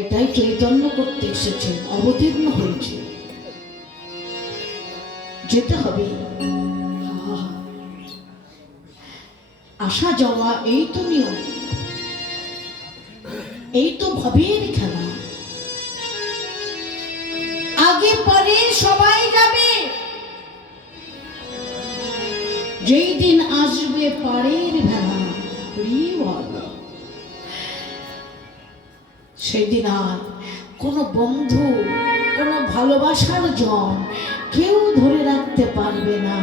এটাই চৈতন্য করতে এসেছেন, অবতীর্ণ হয়েছে, যেতে হবে। আসা যাওয়া এই তো নিয়ম, এই তো ভবের খেলা। আগে পরে সবাই যাবে, যেই দিন আসবে পারের ভেলা, সেদিন আর কোনো বন্ধু, কোনো ভালোবাসার জন কেউ ধরে রাখতে পারবে না।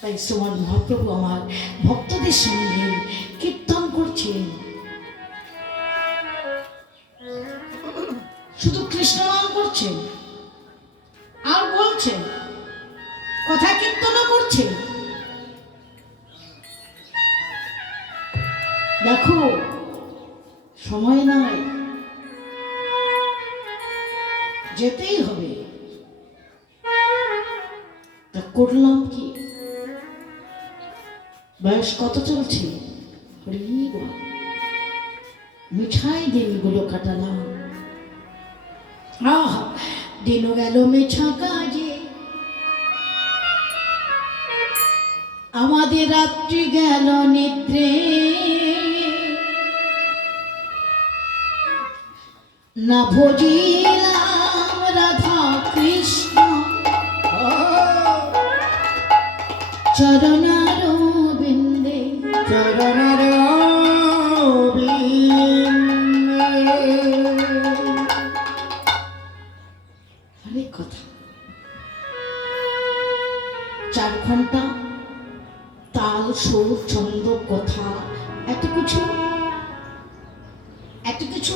তাই শ্রীমান মহাপ্রভু আমার ভক্তদের সঙ্গে কীর্তন করছেন, শুধু কৃষ্ণ নাম করছেন আর বলছেন, কথা কীর্তনও করছেন। দেখো সময় নাই, যেতেই হবে। তা করলাম কি? বয়স কত চলছে, মিঠাই দিনগুলো কাটালাম। দিন গেল মেছা কাজে, আমাদের রাত্রি গেল নিদ্রে, না ভজিলাম রাধা কৃষ্ণ চরণার বিন্দে, চরণার অনেক কথা। 4 ঘন্টা তাল সুর ছন্দ কথা এত কিছু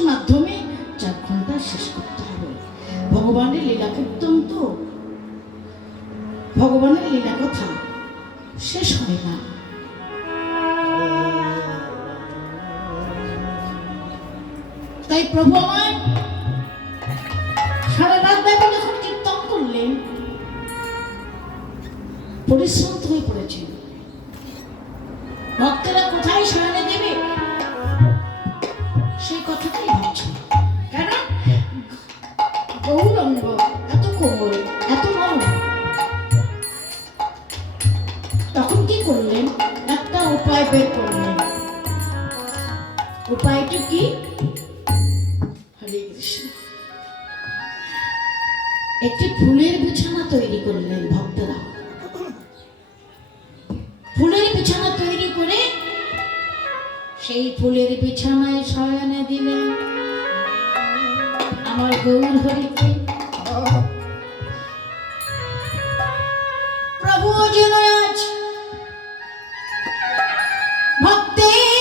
মাধ্যমে 4 ঘন্টা শেষ করতে হবে। ভগবানের লীলা কীর্তন তো, ভগবানের লীলা কথা শেষ হয় না। তাই প্রভু আমার সারা রাত ব্যাপী যখন কীর্তন করলেন, পরিশ্রান্ত হয়ে পড়েছেন। ভক্তরা কোথায় শয়নে দেবে সেই কথাটাই ভাবছে। কারণ গৌরাঙ্গ এত কোমল, এত নরম। তখন কি করলেন? একটা উপায় বের করলেন। উপায়টা কি? হরে কৃষ্ণ। একটি ফুলের বিছানা তৈরি করলেন ভক্তরা। ফুলের বিছানা তৈরি করে সেই ফুলের বিছানায় শয়নে দিলেন আমার গৌর হরিকে। প্রভু যেন আজ ভক্তের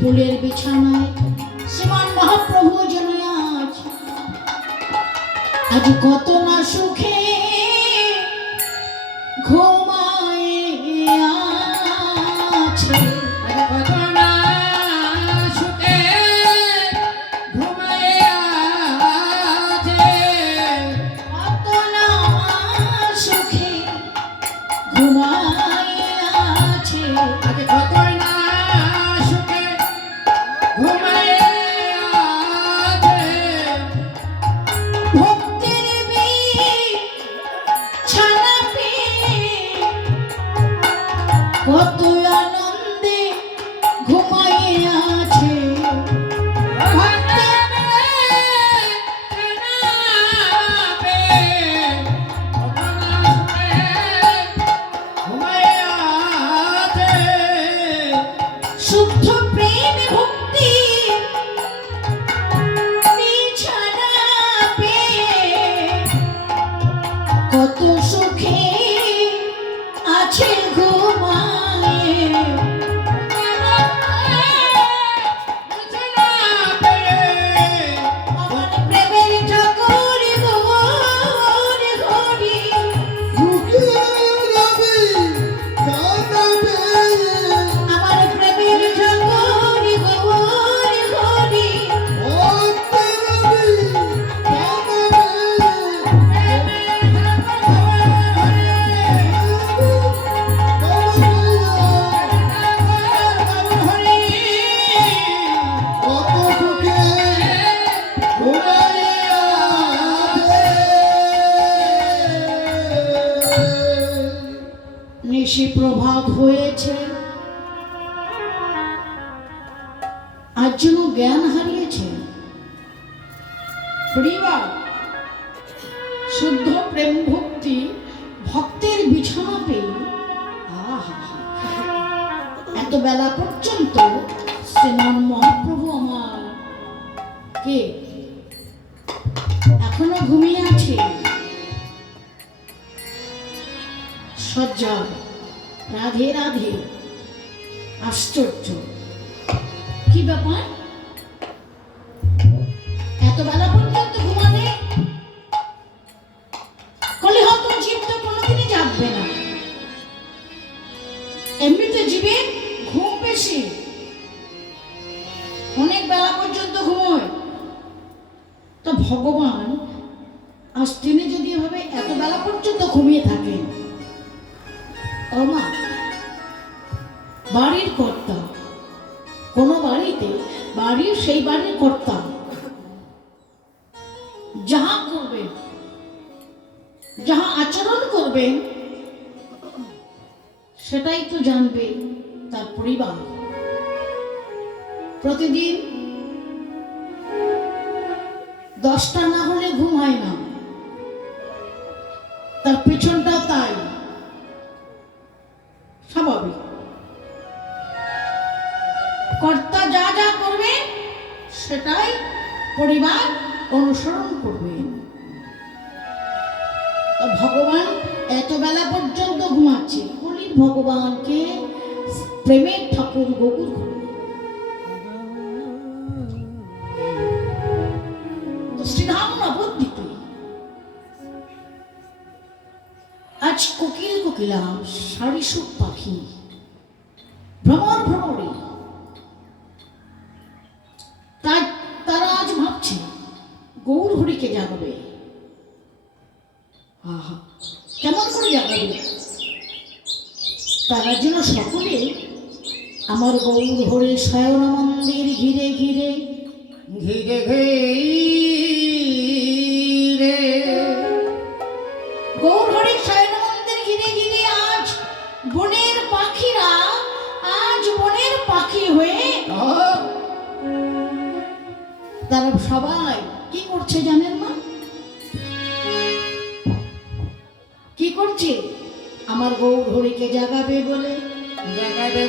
ফুলের বিছানায় শ্রীমান মহাপ্রভু যেন আজ কত না সুখে ঘুমায় আছে, কত না সুখে ঘুমায় আছে, কত না সুখে ঘুমায় আছে, কত না সুখে ঘুমায় আছে। ভক্তির বিছানা পেয়ে কত আনন্দে ঘুমায় আছে, শুদ্ধ প্রেম ভক্তি বিছানা পেয়ে কত সুখে আছে ঘুমায়, আমার প্রেমের ঠাকুর গৌর হরি, আমার প্রেমের ঠাকুর গৌর হরি, নিশি প্রভাত হয়েছে, আজ যেন জ্ঞান হারিয়েছে। পরিবার শুদ্ধ প্রেম ভক্তি ভক্তের বিছানা পেয়ে এত বেলা পর্যন্ত শ্রীমান মহাপ্রভু আমার কে এখনো ঘুমিয়ে আছে সজ্জা। রাধে রাধে, আশ্চর্য কি ব্যাপার, এত বেলা পর্যন্ত ঘুমানে? কলিহত জীব তো কোনোদিনই জাগবে না, এমনিতে জীবের ঘুম বেশি, অনেক বেলা পর্যন্ত ঘুমোয়। তো ভগবান আজ তিনি যদি এভাবে এত বেলা পর্যন্ত ঘুমিয়ে থাকেন, ও মা বাড়ির কর্তা, কোন বাড়িতে বাড়ির সেই বাড়ির কর্তা যাহা করবে, যাহা আচরণ করবে সেটাই তো জানবে তার পরিবার। প্রতিদিন 10টা না হলে ঘুম হয় না, তার পেছনটাও তাই স্বাভাবিক। কর্তা যা যা করবে সেটাই পরিবার অনুসরণ করবে। তো ভগবান এত বেলা পর্যন্ত ঘুমাচ্ছে, বলির ভগবানকে প্রেমের ঠাকুর গৌর ঘরে। শ্রীধাম নবদ্বীপে আজ কোকিল কোকিলা সারিসুখ পাখি ভ্রমর ভ্রমরে তারা আজ ভাবছে গৌর হরিকে জাগাবে। আহা, কেমন করে জাগাবে? তারা যেন সকলে আমার গৌর হরির শয়ন মন্দির ঘিরে ঘিরে ঘিরে ঘিরে গৌর হরির শয়ন মন্দির ঘিরে ঘিরে আজ বনের পাখিরা আজ বনের পাখি হয়ে তারা সবাই কি করছে জানেন মা? কি করছে? আমার গৌর হরিকে জাগাবে বলে জাগাবে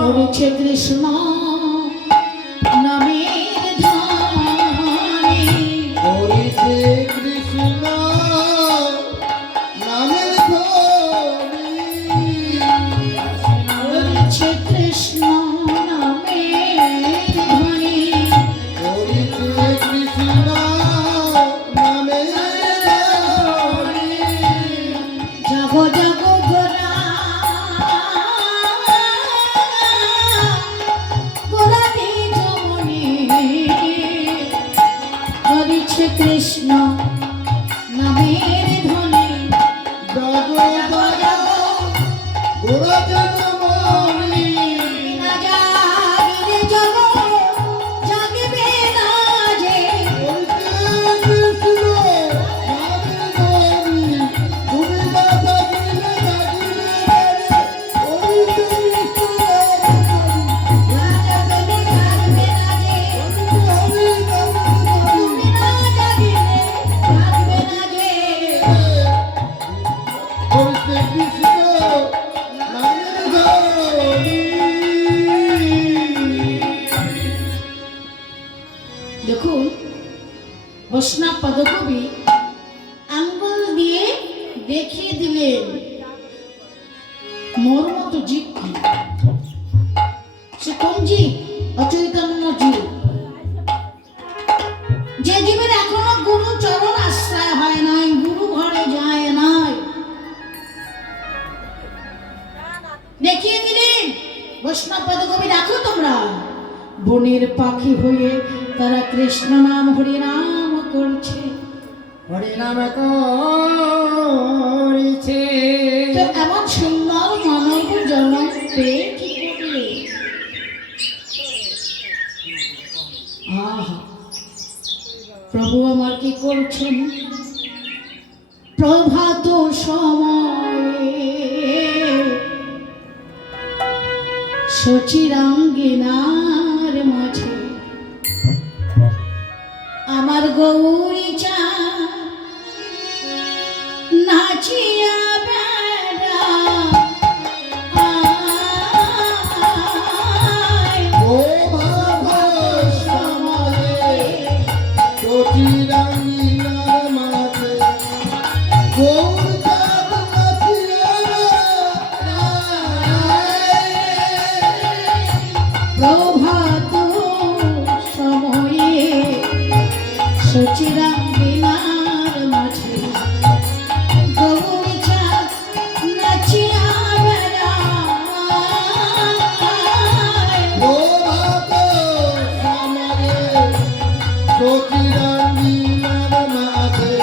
করেছে কৃষ্ণ নামের ধ্যানে, করেছে কৃষ্ণ নামের ধ্যানে, করেছে কৃষ্ণ নামের কৃষ্ণ নামের ধ্বনি জাগো জাগো গোরা জনমণি না জাগিলে জগৎ জাগিবে না যে। না জাগিলে জাগবে না যে, তুমি না জাগিলে জাগবে না যে। দেখুন বৈষ্ণব পদকবি আঙ্গুল দিয়ে দেখিয়ে দিলেন মোর মতো জীব কি, সে কোন জীব? অচৈতন্য জীব, যে জীবের এখনো গুরু চরণ আশ্রয় হয় নাই, গুরু ঘরে যায় নাই। দেখিয়ে দিলেন বৈষ্ণব পদকবি, দেখো তোমরা বনের পাখি হয়ে তারা কৃষ্ণ নাম হরি নাম করছে। হরিনাম করিছে তো এমন সুন্দর মানব জন্ম পেয়ে কি করলে? আহা, প্রভু আমার কি করছেন? প্রভাত সময়ে সচিরাঙ্গিনার মাঝে আমার গৌরী চাঁদ নাচিয়া বেড়ায়। ও ভাব সময়ে সচিরাঙ্গিনার মাঝে গৌর চাঁদ নাচিয়া প্রভাত সময়ে সচিরাঙ্গিনার মাঝে গৌরী চাঁদ নাচিয়া বেড়ায়। ও ভাব সময়ে সচিরাঙ্গিনার মাঝে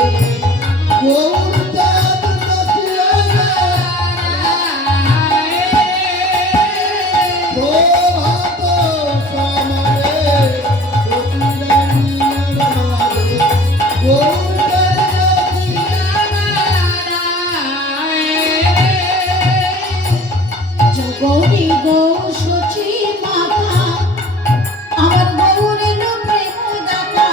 গৌর চাঁদ নাচিয়া ও ভাব সময়ে সচিরাঙ্গিনার মাঝে গৌর চাঁদ গৌরী গৌর সচি মাতা আমার গৌরের প্রেম দাতা।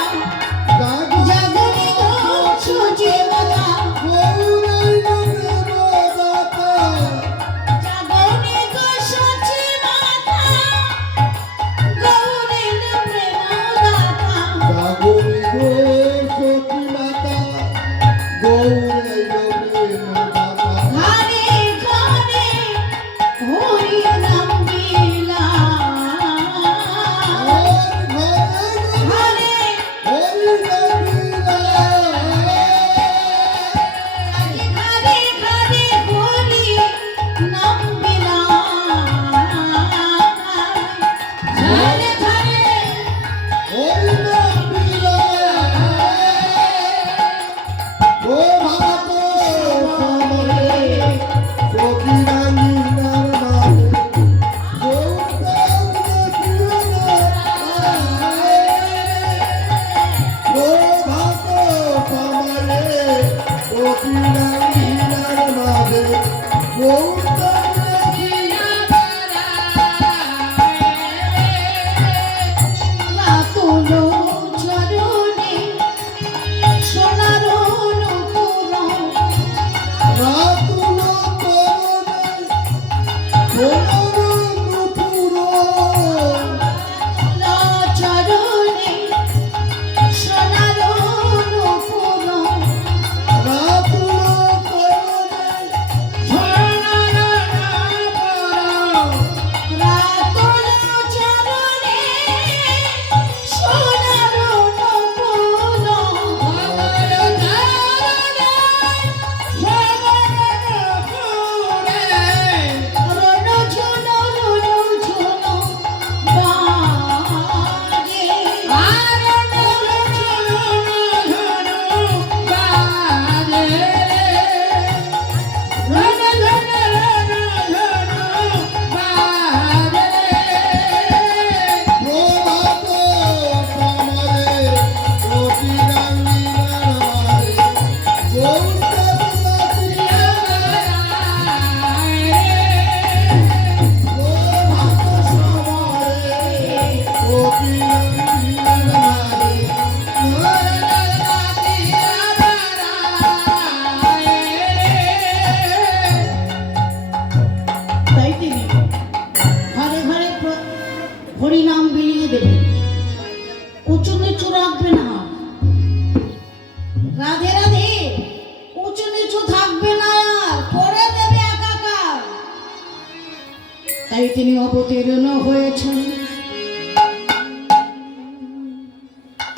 তাই তিনি অবতীর্ণ হয়েছেন।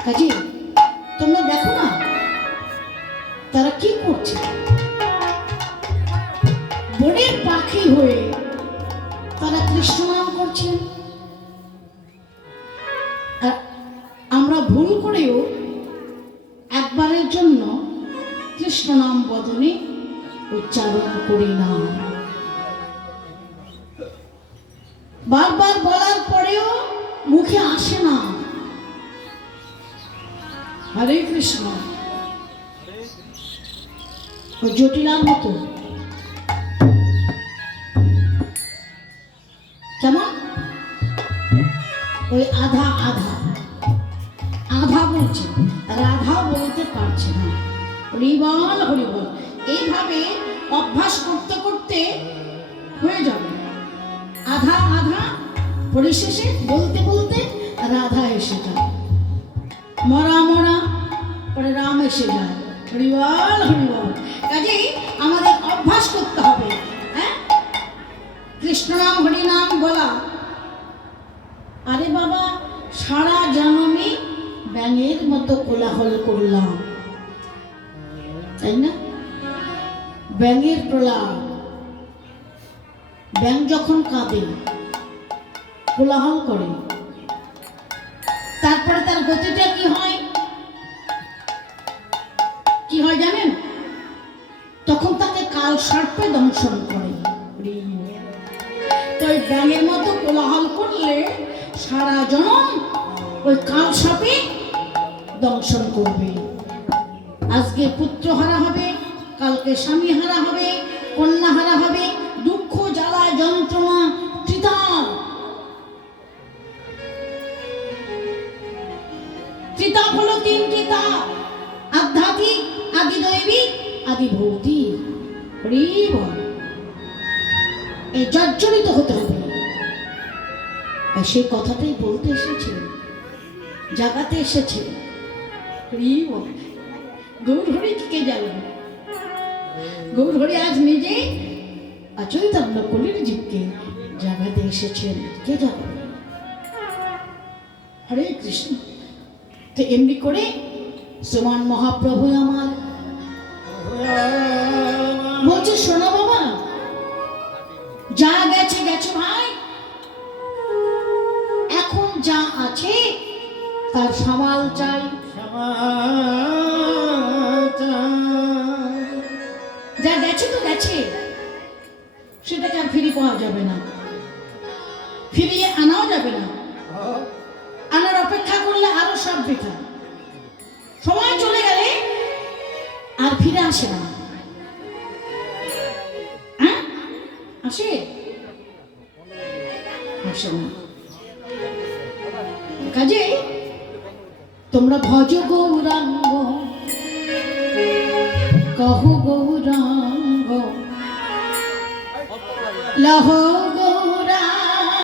কাজী তোমরা দেখো না তারা কি করছে, বনের পাখি হয়ে তারা কৃষ্ণ নাম করছেন। আর আমরা ভুল করেও একবারের জন্য কৃষ্ণ নাম বদনে উচ্চারণ করি না। বারবার বলার পরেও মুখে আসে না হরে কৃষ্ণ। ওই জটিলার মতো কেমন ওই আধা আধা আধা বলছে, রাধা বলতে পারছে না। হরিবল হরিবল এইভাবে অভ্যাস করতে করতে হয়ে যাবে। আধা আধা পরিশেষে বলতে বলতে রাধা এসে যায়, মরা মরা পরে রাম এসে যায়। হরিবল হরিবল। কাজেই আমাদের অভ্যাস করতে হবে, হ্যাঁ, কৃষ্ণ নাম হরি নাম বলা। আরে বাবা, সারা জন্মে ব্যাঙের মতো কোলাহল করলাম, তাই না? ব্যাঙের প্রলাপ, ব্যাঙ যখন কাঁদে কোলাহল করে, তারপরে তার গতিটা কি হয় জানেন? তখন তাকে কাল সর্পে দংশন করে। তো ওই ব্যাঙের মতো কোলাহল করলে সারা জনম ওই কাল সাপে দংশন করবে। আজকে পুত্র হারা হবে, কালকে স্বামী হারা হবে, কন্যা হারা হবে, দুঃখ জ্বালা যন্ত্রণা ত্রিতা। ত্রিতা হলো তিনটি তাপ, আধ্যাত্মিক, আদি দৈবিক, আদি ভৌতিক। এই জর্জরিত হতে হবে। সেই কথাটাই বলতে এসেছে, জাগাতে এসেছে। গৌরহরি কে যাবে? গৌরহরি আজ নিজে অচৈতন্য কলির জীবকে জাগাতে এসেছেন। কে যাবে? হরে কৃষ্ণ। তো এমনি করে সমান মহাপ্রভু আমার বলছে, শোনো বাবা, যা গেছে গেছে ভাই, এখন যা আছে তার সামাল চাই। যা গেছে তো গেছে, সেটাকে আর ফিরে পাওয়া যাবে না, ফিরিয়ে আনাও যাবে না। আনার অপেক্ষা করলে আরো সব বৃথা। সময় চলে গেলে আর ফিরে আসে না। হ্যাঁ, আসে? আসে না। কাজে তোমরা ভজ গৌরাঙ্গ, কহ গৌরাঙ্গ, লহ